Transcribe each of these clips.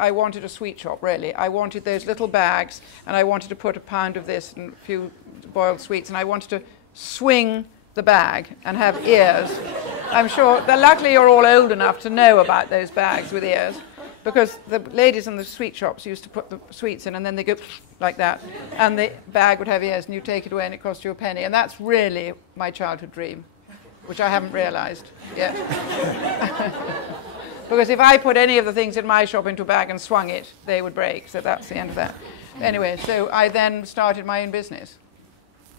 I wanted a sweet shop, really. I wanted those little bags, and I wanted to put a pound of this and a few boiled sweets, and I wanted to swing the bag and have ears. I'm sure that luckily you're all old enough to know about those bags with ears, because the ladies in the sweet shops used to put the sweets in and then they go like that, and the bag would have ears, and you take it away and it cost you a penny. And that's really my childhood dream, which I haven't realized yet. Because if I put any of the things in my shop into a bag and swung it, they would break. So that's the end of that. Anyway, so I then started my own business.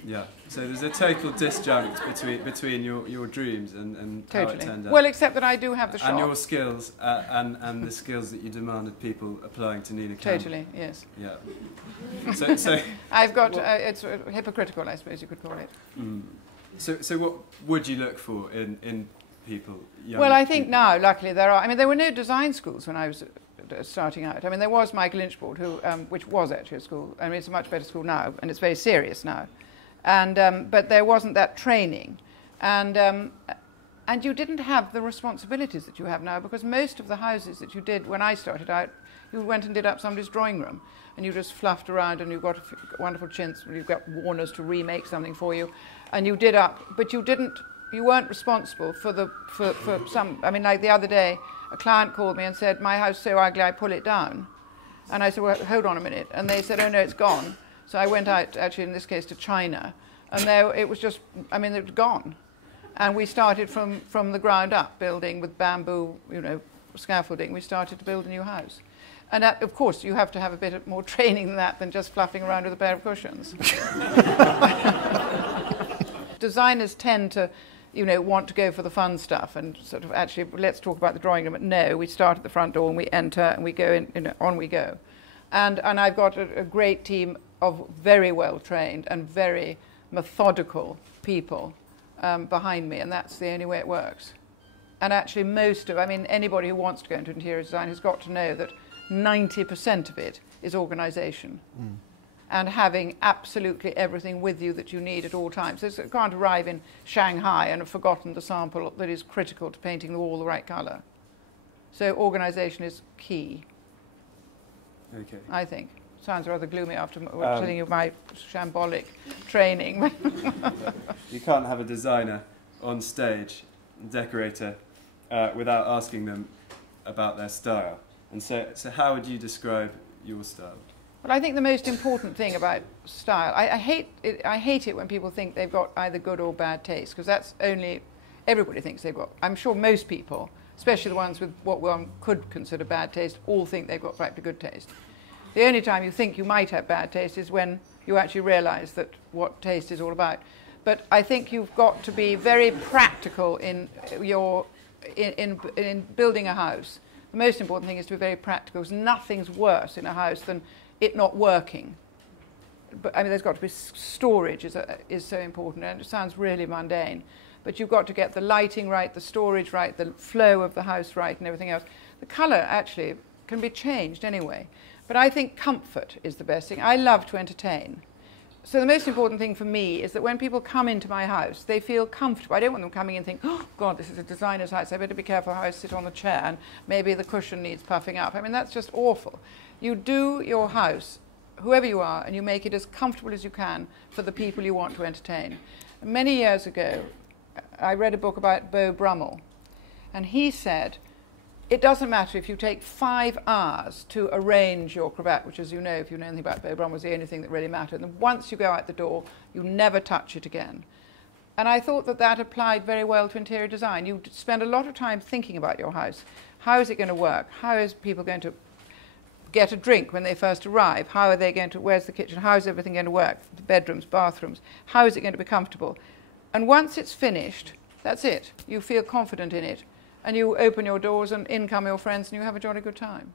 Yeah, so there's a total disjunct between your dreams and how it turned out. Well, except that I do have the shop. And your skills, and the skills that you demanded people applying to Nina Campbell. Totally, yes. Yeah. So I've got, it's hypocritical, I suppose you could call it. Mm. So what would you look for in people? Well, I think now, luckily, there are. I mean, there were no design schools when I was starting out. I mean, there was Michael Inchbourne, who, which was actually a school. I mean, it's a much better school now, and it's very serious now. And but there wasn't that training, and you didn't have the responsibilities that you have now, because most of the houses that you did when I started out, you went and did up somebody's drawing room, and you just fluffed around, and you got wonderful chintz, you've got Warners to remake something for you, and you did up, but you weren't responsible for some. I mean, like the other day, a client called me and said, "My house is so ugly, I pull it down," and I said, "Well, hold on a minute," and they said, "Oh no, it's gone." So I went out, actually in this case, to China, and there it was just, I mean, it was gone. And we started from the ground up, building with bamboo, scaffolding. We started to build a new house. And of course, you have to have a bit more training than that, than just fluffing around with a pair of cushions. Designers tend to, want to go for the fun stuff and sort of actually, let's talk about the drawing room. No, we start at the front door and we enter and we go in, on we go. And I've got a great team of very well-trained and very methodical people behind me, and that's the only way it works. And actually anybody who wants to go into interior design has got to know that 90% of it is organisation. Mm. And having absolutely everything with you that you need at all times. So you can't arrive in Shanghai and have forgotten the sample that is critical to painting the wall the right colour. So organisation is key. Okay. I think. Sounds rather gloomy after telling you my shambolic training. You can't have a designer on stage, decorator, without asking them about their style. And so how would you describe your style? Well, I think the most important thing about style, I hate it when people think they've got either good or bad taste, because that's only, everybody thinks they've got. I'm sure most people, especially the ones with what one could consider bad taste, all think they've got practically good taste. The only time you think you might have bad taste is when you actually realise that what taste is all about. But I think you've got to be very practical in building a house. The most important thing is to be very practical, because nothing's worse in a house than it not working. But I mean, there's got to be storage is so important, and it sounds really mundane. But you've got to get the lighting right, the storage right, the flow of the house right, and everything else. The colour actually can be changed anyway. But I think comfort is the best thing. I love to entertain. So the most important thing for me is that when people come into my house, they feel comfortable. I don't want them coming in and think, oh, God, this is a designer's house. I better be careful how I sit on the chair, and maybe the cushion needs puffing up. I mean, that's just awful. You do your house, whoever you are, and you make it as comfortable as you can for the people you want to entertain. Many years ago, I read a book about Beau Brummel, and he said, it doesn't matter if you take 5 hours to arrange your cravat, which, as you know, if you know anything about Beau Brummel, was the only thing that really mattered. And once you go out the door, you never touch it again. And I thought that that applied very well to interior design. You spend a lot of time thinking about your house. How is it going to work? How is people going to get a drink when they first arrive? How are they going to, where's the kitchen? How is everything going to work? The bedrooms, bathrooms. How is it going to be comfortable? And once it's finished, that's it. You feel confident in it. And you open your doors and in come your friends and you have a jolly good time.